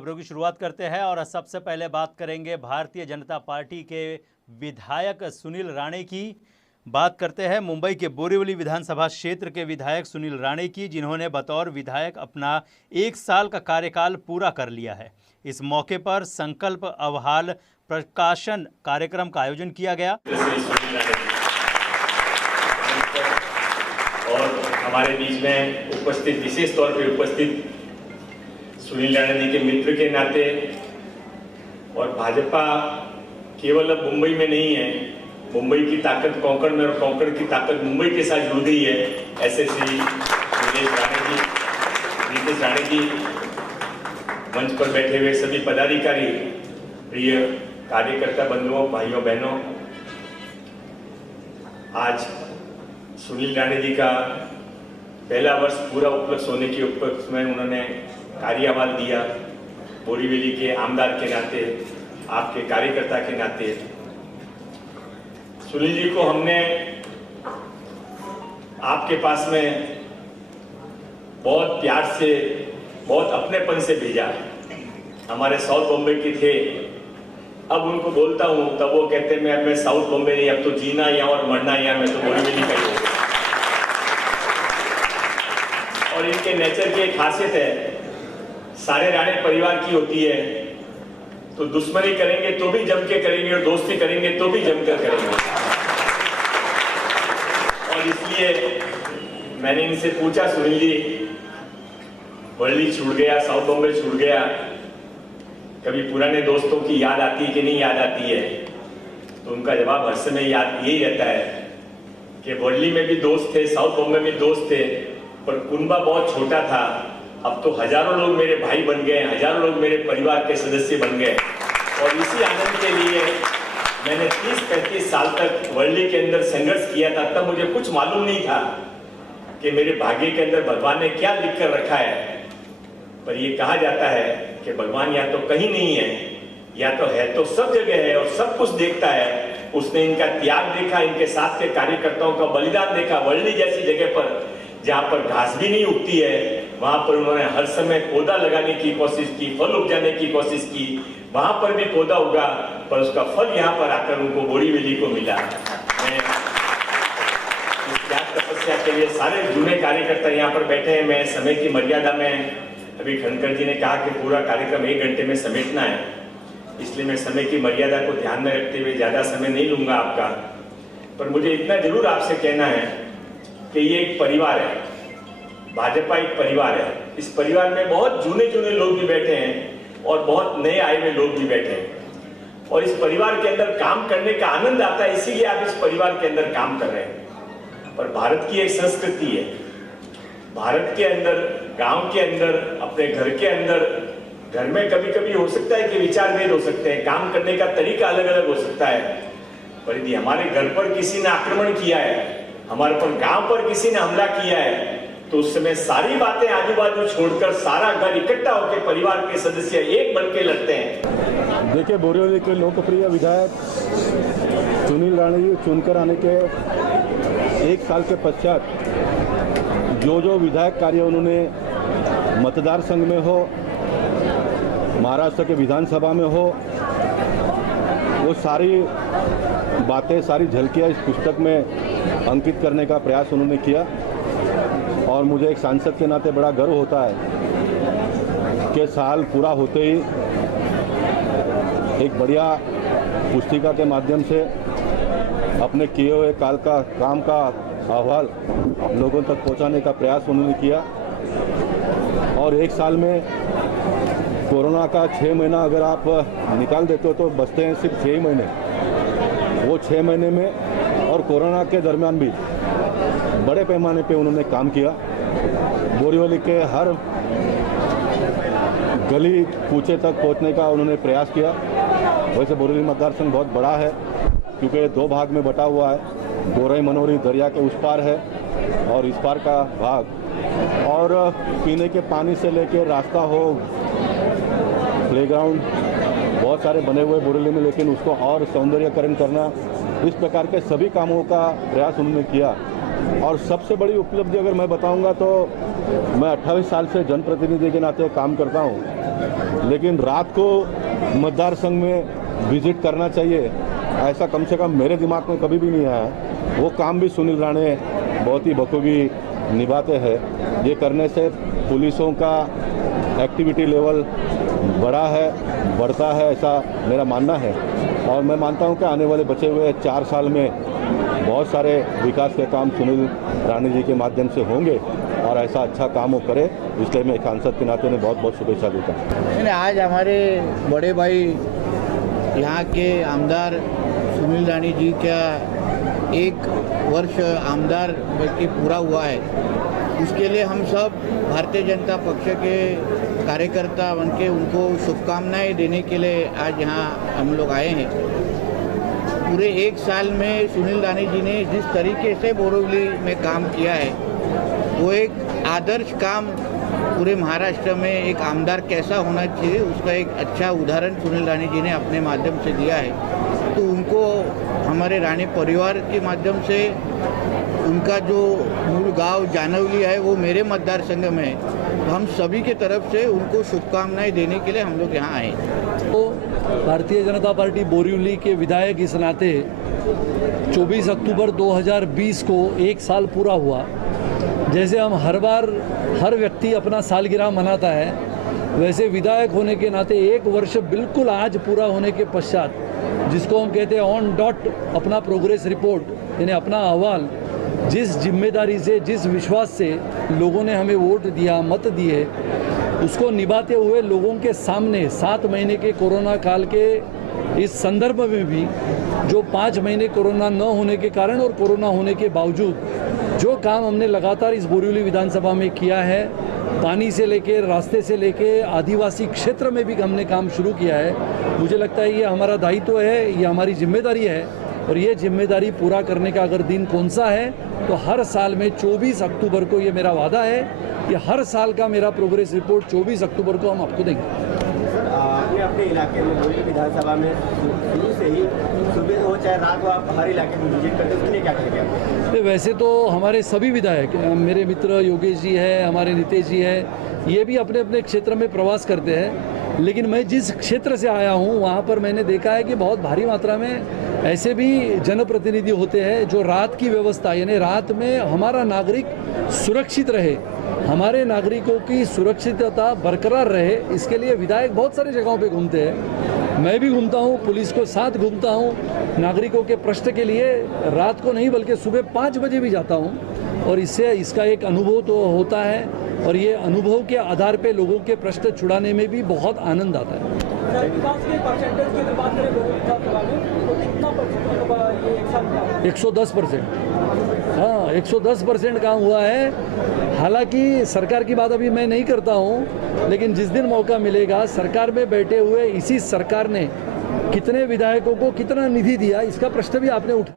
खबरों की शुरुआत करते हैं और सबसे पहले बात करेंगे भारतीय जनता पार्टी के विधायक सुनील राणे की। बात करते हैं मुंबई के बोरीवली विधानसभा क्षेत्र के विधायक सुनील राणे की, जिन्होंने बतौर विधायक अपना 1 साल का कार्यकाल पूरा कर लिया है। इस मौके पर संकल्प अवहाल प्रकाशन कार्यक्रम का आयोजन किया गया और हमारे बीच में उपस्थित, विशेष तौर पर उपस्थित सुनील राणे जी के मित्र के नाते, और भाजपा केवल अब मुंबई में नहीं है, मुंबई की ताकत कोंकण में और कोंकण की ताकत मुंबई के साथ जुड़ गई है। ऐसे श्री नीतीश राणे जी, मंच पर बैठे हुए सभी पदाधिकारी, प्रिय कार्यकर्ता बंधुओं, भाइयों बहनों, आज सुनील राणे जी का पहला वर्ष पूरा उपलक्ष्य होने के उपलक्ष्य में उन्होंने कार्यभार दिया। बोरीवली के आमदार के नाते, आपके कार्यकर्ता के नाते सुनील जी को हमने आपके पास में बहुत प्यार से, बहुत अपनेपन से भेजा। हमारे साउथ बॉम्बे के थे, अब उनको बोलता हूं तब वो कहते हैं मैं साउथ बॉम्बे नहीं, अब तो जीना यहाँ और मरना यहाँ, मैं तो बोरीवली का ही हूं। और इनके नेचर की एक खासियत है, सारे राणे परिवार की होती है, तो दुश्मनी करेंगे तो भी जम के करेंगे और दोस्ती करेंगे तो भी जमकर करेंगे। और इसलिए मैंने इनसे पूछा, सुनील जी वर्ली छूट गया, साउथ बॉम्बे छूट गया, कभी पुराने दोस्तों की याद आती है कि नहीं याद आती है? तो उनका जवाब हर समय याद यही रहता है कि वर्ली में भी दोस्त थे, साउथ बॉम्बे में दोस्त थे, पर कुनबा बहुत छोटा था। अब तो हजारों लोग मेरे भाई बन गए, हजारों लोग मेरे परिवार के सदस्य बन गए। और इसी आनंद के लिए मैंने 30-35 साल तक वर्ली के अंदर संघर्ष किया था। तब मुझे कुछ मालूम नहीं था कि मेरे भाग्य के अंदर भगवान ने क्या लिख कर रखा है। पर ये कहा जाता है कि भगवान या तो कहीं नहीं है, या तो है तो सब जगह है और सब कुछ देखता है। उसने इनका त्याग देखा, इनके साथ के कार्यकर्ताओं का बलिदान देखा। वर्ली जैसी जगह पर जहां पर घास भी नहीं उगती है, वहां पर उन्होंने हर समय पौधा लगाने की कोशिश की, फल उपजाने की कोशिश की। वहां पर भी पौधा उगा, पर उसका फल यहाँ पर आकर उनको बोरीवली को मिला। मैं इस त्याग तपस्या के लिए सारे जुड़े कार्यकर्ता यहाँ पर बैठे हैं। मैं समय की मर्यादा में, अभी खनकर जी ने कहा कि पूरा कार्यक्रम 1 घंटे में समेटना है, इसलिए मैं समय की मर्यादा को ध्यान में रखते हुए ज्यादा समय नहीं लूंगा आपका। पर मुझे इतना जरूर आपसे कहना है कि ये एक परिवार है, भाजपा एक परिवार है। इस परिवार में बहुत जूने लोग भी बैठे हैं और बहुत नए आए हुए लोग भी बैठे हैं, और इस परिवार के अंदर काम करने का आनंद आता है, इसीलिए आप इस परिवार के अंदर काम कर रहे हैं। पर भारत की एक संस्कृति है, भारत के अंदर, गांव के अंदर, अपने घर के अंदर, घर में कभी कभी हो सकता है कि विचार भेद हो सकते हैं, काम करने का तरीका अलग अलग हो सकता है। पर यदि हमारे घर पर किसी ने आक्रमण किया है, हमारे पर गांव पर किसी ने हमला किया है, तो उस समय सारी बातें आजू बाजू छोड़कर सारा घर इकट्ठा होकर परिवार के सदस्य एक बनके लड़ते हैं। देखिए, बोरीवली के लोकप्रिय विधायक सुनील राणे जी चुनकर आने के 1 साल के पश्चात जो विधायक कार्य उन्होंने मतदार संघ में हो, महाराष्ट्र के विधानसभा में हो, वो सारी बातें, सारी झलकियाँ इस पुस्तक में अंकित करने का प्रयास उन्होंने किया। और मुझे एक सांसद के नाते बड़ा गर्व होता है कि साल पूरा होते ही एक बढ़िया पुस्तिका के माध्यम से अपने किए हुए काल का काम का अहवाल लोगों तक पहुंचाने का प्रयास उन्होंने किया। और 1 साल में कोरोना का 6 महीना अगर आप निकाल देते हो तो बचते हैं सिर्फ 6 महीने। वो 6 महीने में और कोरोना के दरमियान भी बड़े पैमाने पे उन्होंने काम किया। बोरीवली के हर गली कूचे तक पहुंचने का उन्होंने प्रयास किया। वैसे बोरीवली मतदार संघ बहुत बड़ा है, क्योंकि 2 भाग में बटा हुआ है। गोरई मनोरी दरिया के उस पार है और इस पार का भाग। और पीने के पानी से लेकर रास्ता हो, प्लेग्राउंड बहुत सारे बने हुए बोरीवली में, लेकिन उसको और सौंदर्यकरण करना, इस प्रकार के सभी कामों का प्रयास उन्होंने किया। और सबसे बड़ी उपलब्धि अगर मैं बताऊंगा तो मैं 28 साल से जनप्रतिनिधि के नाते काम करता हूं। लेकिन रात को मतदार संघ में विजिट करना चाहिए, ऐसा कम से कम मेरे दिमाग में कभी भी नहीं आया। वो काम भी सुनील राणे बहुत ही बखूबी निभाते हैं। ये करने से पुलिसों का एक्टिविटी लेवल बढ़ता है, ऐसा मेरा मानना है। और मैं मानता हूं कि आने वाले बचे हुए 4 साल में बहुत सारे विकास के काम सुनील राणे जी के माध्यम से होंगे और ऐसा अच्छा काम वो करे, इसलिए मैं एक सांसद के नाते में बहुत बहुत शुभेच्छा देता हूँ। आज हमारे बड़े भाई यहाँ के आमदार सुनील राणे जी का 1 वर्ष आमदार बल्कि पूरा हुआ है। इसके लिए हम सब भारतीय जनता पक्ष के कार्यकर्ता बनके उनको शुभकामनाएं देने के लिए आज यहाँ हम लोग आए हैं। पूरे 1 साल में सुनील राणे जी ने जिस तरीके से बोरीवली में काम किया है, वो एक आदर्श काम पूरे महाराष्ट्र में एक आमदार कैसा होना चाहिए उसका एक अच्छा उदाहरण सुनील राणे जी ने अपने माध्यम से दिया है। तो उनको हमारे राणे परिवार के माध्यम से उनका जो मूल गांव जानवली है वो मेरे मतदार संघ में है, तो हम सभी के तरफ से उनको शुभकामनाएं देने के लिए हम लोग यहाँ आए। तो भारतीय जनता पार्टी बोरीवली के विधायक इस नाते 24 अक्टूबर 2020 को 1 साल पूरा हुआ। जैसे हम हर बार हर व्यक्ति अपना सालगिरह मनाता है, वैसे विधायक होने के नाते 1 वर्ष बिल्कुल आज पूरा होने के पश्चात, जिसको हम कहते हैं ऑन डॉट अपना प्रोग्रेस रिपोर्ट यानी अपना अहवाल, जिस जिम्मेदारी से जिस विश्वास से लोगों ने हमें वोट दिया मत दिए, उसको निभाते हुए लोगों के सामने 7 महीने के कोरोना काल के इस संदर्भ में भी जो 5 महीने कोरोना न होने के कारण और कोरोना होने के बावजूद जो काम हमने लगातार इस बोरीवली विधानसभा में किया है, पानी से लेके रास्ते से लेके आदिवासी क्षेत्र में भी हमने काम शुरू किया है। मुझे लगता है ये हमारा दायित्व है, ये हमारी जिम्मेदारी है और ये जिम्मेदारी पूरा करने का अगर दिन कौन सा है तो हर साल में 24 अक्टूबर को ये मेरा वादा है कि हर साल का मेरा प्रोग्रेस रिपोर्ट 24 अक्टूबर को हम आपको देंगे। ये अपने इलाके में बोरीवली विधानसभा में शुरू से ही सुबह हो चाहे रात हो आप हर इलाके में विजिट करते हैं, उसके लिए क्या करेंगे? वैसे तो हमारे सभी विधायक, मेरे मित्र योगेश जी है, हमारे नीतीश जी है, ये भी अपने अपने क्षेत्र में प्रवास करते हैं। लेकिन मैं जिस क्षेत्र से आया हूँ वहाँ पर मैंने देखा है कि बहुत भारी मात्रा में ऐसे भी जनप्रतिनिधि होते हैं जो रात की व्यवस्था यानी रात में हमारा नागरिक सुरक्षित रहे, हमारे नागरिकों की सुरक्षितता बरकरार रहे, इसके लिए विधायक बहुत सारी जगहों पे घूमते हैं। मैं भी घूमता हूँ, पुलिस को साथ घूमता हूँ, नागरिकों के प्रश्न के लिए रात को नहीं बल्कि सुबह 5 बजे भी जाता हूँ और इससे इसका एक अनुभव तो होता है और ये अनुभव के आधार पे लोगों के प्रश्न छुड़ाने में भी बहुत आनंद आता है। 110%। हाँ, 110% काम हुआ है। हालांकि सरकार की बात अभी मैं नहीं करता हूँ, लेकिन जिस दिन मौका मिलेगा सरकार में बैठे हुए इसी सरकार ने कितने विधायकों को कितना निधि दिया इसका प्रश्न भी आपने उठाया।